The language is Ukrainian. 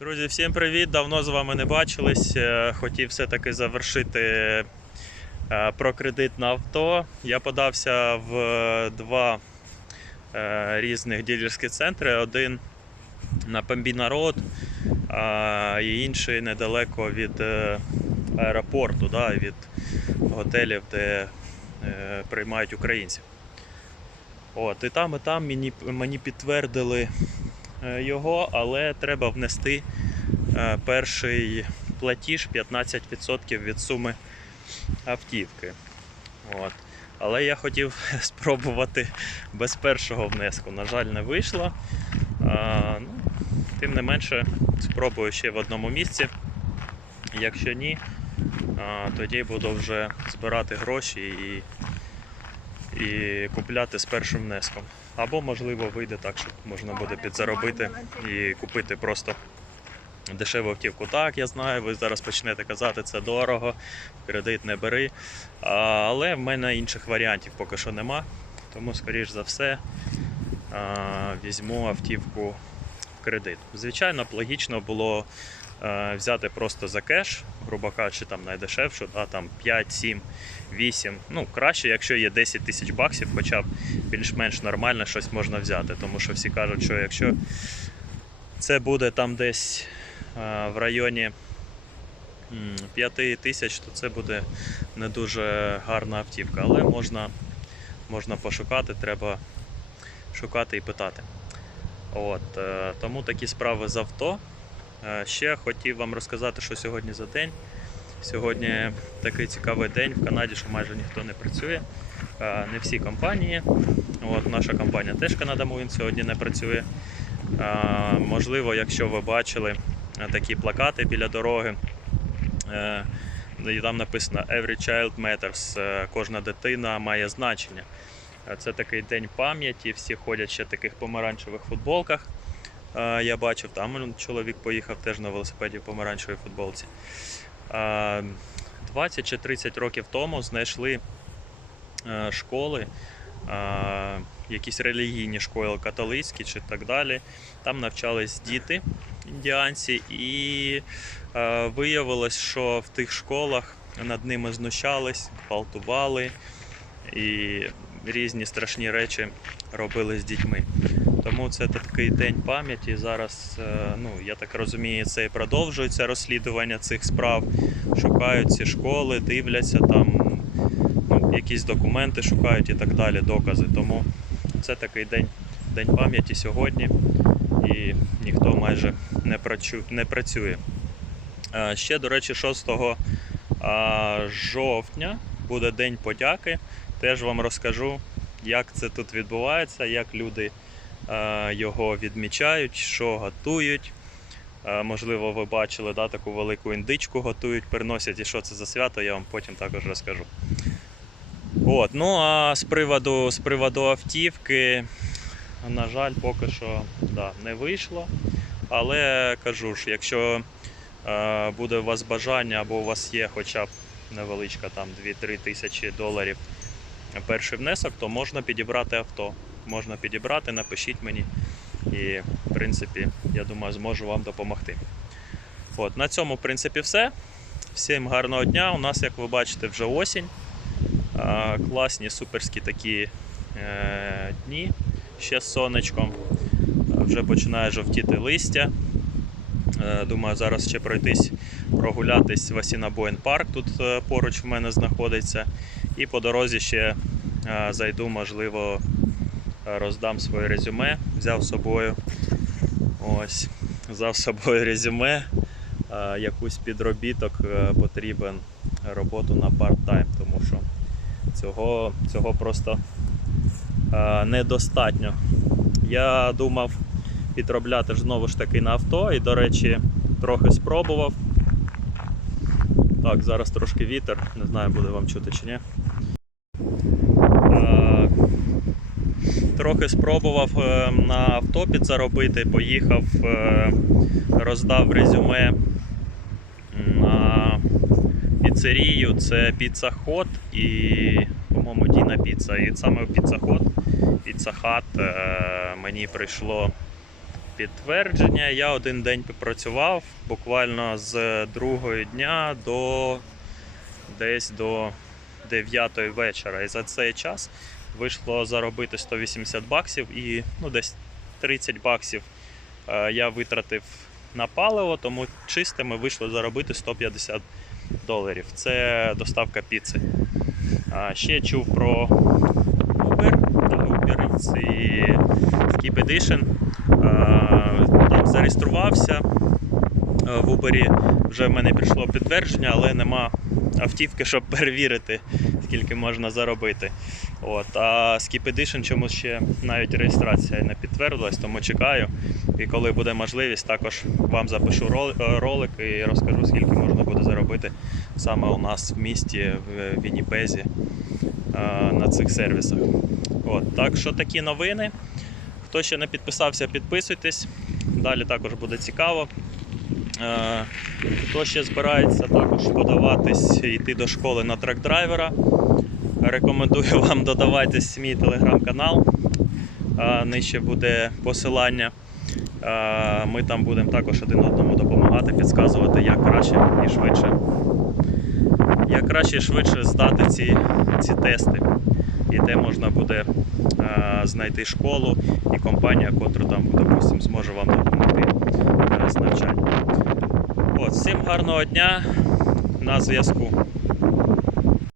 Друзі, всім привіт! Давно з вами не бачились. Е, Хотів все-таки завершити е, про кредит на авто. Я подався в е, два різних дилерські центри. Один на Памбі-Народ, а і інший недалеко від аеропорту, да, від готелів, де приймають українців. От, і там, і там мені, мені підтвердили його, але треба внести е, перший платіж 15% від суми автівки. От. Але я хотів спробувати без першого внеску. На жаль, не вийшло. А, ну, тим не менше, спробую ще в одному місці. Якщо ні, а, тоді буду вже збирати гроші і, і купляти з першим внеском. Або, можливо, вийде так, що можна буде підзаробити і купити просто дешеву автівку. Так, я знаю, ви зараз почнете казати, це дорого, кредит не бери. Але в мене інших варіантів поки що нема. Тому, скоріш за все, візьму автівку в кредит. Звичайно, б логічно було взяти просто за кеш, грубо кажучи, там найдешевшу, да, там 5, 7, 8. Ну, краще, якщо є 10 тисяч баксів, хоча б більш-менш нормально щось можна взяти. Тому що всі кажуть, що якщо це буде там десь е, в районі 5 тисяч, то це буде не дуже гарна автівка. Але можна, можна пошукати, треба шукати і питати. От, е, тому такі справи з авто. Е, Ще хотів вам розказати, що сьогодні за день. Сьогодні такий цікавий день в Канаді, що майже ніхто не працює. Е, Не всі компанії. От, наша компанія теж Canada Moving сьогодні не працює. Е, Можливо, якщо ви бачили такі плакати біля дороги, і там написано Every child matters, кожна дитина має значення. Це такий день пам'яті, всі ходять ще в таких помаранчевих футболках. Я бачив, там чоловік поїхав теж на велосипеді в помаранчевій футболці. Е, 20 чи 30 років тому знайшли е, школи, якісь релігійні школи, католицькі чи так далі. Там навчались діти індіанці, і е, виявилось, що в тих школах над ними знущались, гвалтували і різні страшні речі робили з дітьми. Тому це такий день пам'яті. Зараз, е, ну я так розумію, це і продовжується розслідування цих справ. Шукають ці школи, дивляться там, ну, якісь документи шукають і так далі, докази. Тому це такий день, день пам'яті сьогодні, і ніхто майже не, працю, не працює. Е, Ще, до речі, 6 жовтня буде День подяки. Теж вам розкажу, як це тут відбувається, як люди е, його відмічають, що готують. Е, Можливо, ви бачили да, таку велику індичку готують, приносять і що це за свято, я вам потім також розкажу. От, ну а з приводу, з приводу автівки, на жаль, поки що да, не вийшло. Але кажу ж, якщо е, буде у вас бажання або у вас є хоча б невеличка там 2-3 тисячі доларів перший внесок, то можна підібрати авто. Можна підібрати, напишіть мені. І, в принципі, я думаю, зможу вам допомогти. От, на цьому, в принципі, все. Всім гарного дня. У нас, як ви бачите, вже осінь. Класні, суперські такі е, дні ще з сонечком. Вже починає жовтіти листя. Е, Думаю, зараз ще пройтись, прогулятись в Асінабоїн парк. Тут е, поруч в мене знаходиться. І по дорозі ще е, зайду, можливо, е, роздам своє резюме. Взяв з собою. Ось, взяв з собою резюме. Е, Якусь підробіток потрібен роботу на парт-тайм, тому що цього, цього просто недостатньо. Я думав підробляти ж знову ж таки на авто і, до речі, трохи спробував. Так, зараз трошки вітер, не знаю, буде вам чути чи ні. Е, Трохи спробував е, на авто підзаробити, поїхав, е, роздав резюме на піцерію. Це Hut і, по-моєму, Діна Піца. І саме Hut е, мені прийшло підтвердження. Я один день попрацював буквально з другого дня до десь до 9 вечора. І за цей час вийшло заробити 180 баксів і ну, десь 30 баксів е, я витратив на паливо, тому чистими вийшло заробити 150 доларів. Це доставка піци. Ще чув про Uber та Uber і Skip Edition. Там зареєструвався е, в Uber. Вже в мене прийшло підтвердження, але нема автівки, щоб перевірити, скільки можна заробити. От. А Skip Edition чомусь ще навіть реєстрація не підтвердилась, тому чекаю. І коли буде можливість, також вам запишу ролик і розкажу, скільки можна буде заробити саме у нас в місті, в Вінніпезі на цих сервісах. От. Так що такі новини. Хто ще не підписався, підписуйтесь. Далі також буде цікаво. Е, Хто ще збирається також подаватись йти до школи на трек-драйвера, рекомендую вам додавайтесь в мій телеграм-канал. Е, Нижче буде посилання. Е, Ми там будемо також один одному допомагати, підказувати, як краще і швидше. Як краще і швидше здати ці, ці тести. І де можна буде знайти школу і компанія, котра там, допустим, зможе вам допомогти з навчанням. От, всім гарного дня на зв'язку.